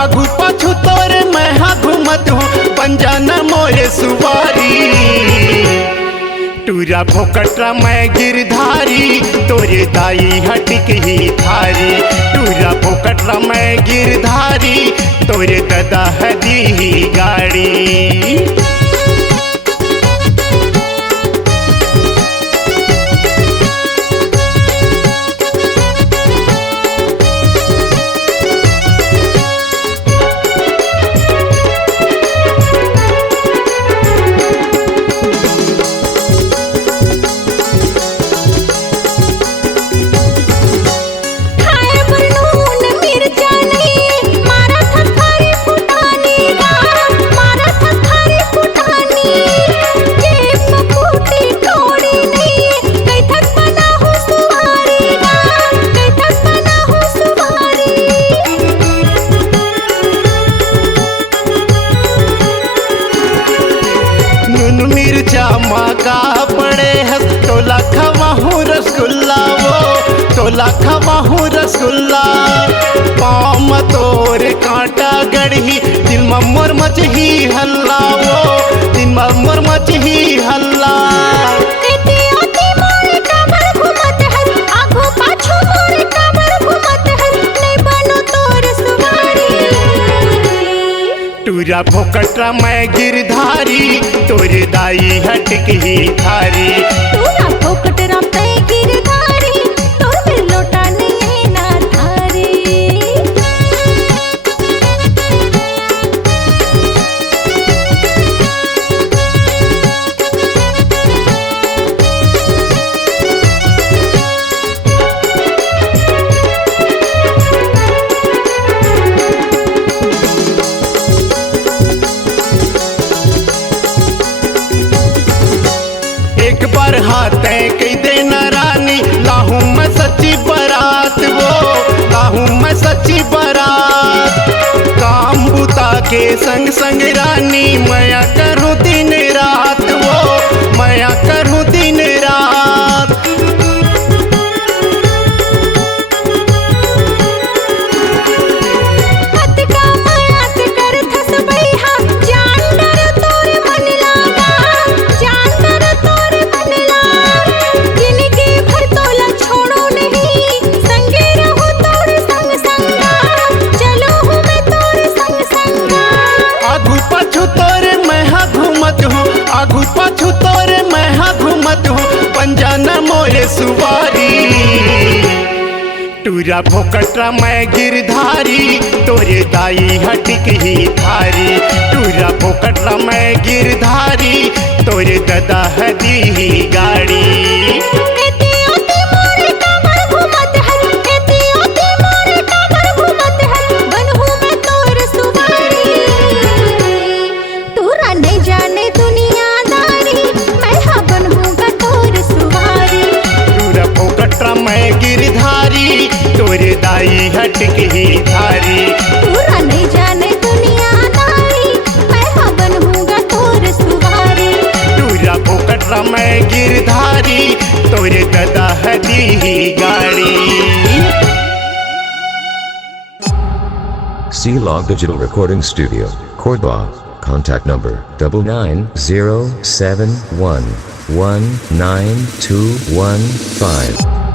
आगू पाछू तोरे मैं हाँ घूमत हूँ बन जाना मोरे सुवारी। टूरा फोकटरा मैं गिरधारी तोरे दाई हटिक ही थारी। टूरा फोकटरा मैं गिरधारी तोरे ददा हदी ही गाड़ी। मिर्चा माका पड़े हस तोला खवाहूँ रसगुल्ला वो तोला खवाहूँ रसगुल्ला। पाँव में तोर कांटा गढ़ी दिल में मोर मच ही हल्ला वो दिल में मोर मच ही हल्ला। टूरा फोकटरा मैं गिरधारी तोरे दाई हटिक ही थारी। टूरा फोकटरा मैं गिरधारी तोरे लोटा नहीं ना थारी। एक बार हाथें कई देना रानी लाहूं मैं सच्ची बारात वो लाहूं मैं सच्ची बारात। काम बुता के संग संग रानी मैं करूँ दिन रात वो मैं करूँ दिन रात। आगू पाछू तोरे मैं हाँ घूमत हूँ बन जाना मोरे सुवारी। टूरा फोकटरा मैं गिरधारी तोरे दाई हटिक ही थारी। टूरा फोकटरा मैं गिरधारी तोरे ददा हदी ही गाड़ी। मैं गिरधारी तोरे दाई हटिक ही थारी। पूरा नहीं जाने दुनियादारी मैं हाँ बनूंगा तोर सुवारी। टूरा फोकटरा मैं गिरधारी तोरे ददा हदी ही गाड़ी। C-Log Digital Recording Studio, Cordoba. Contact number 99071192115.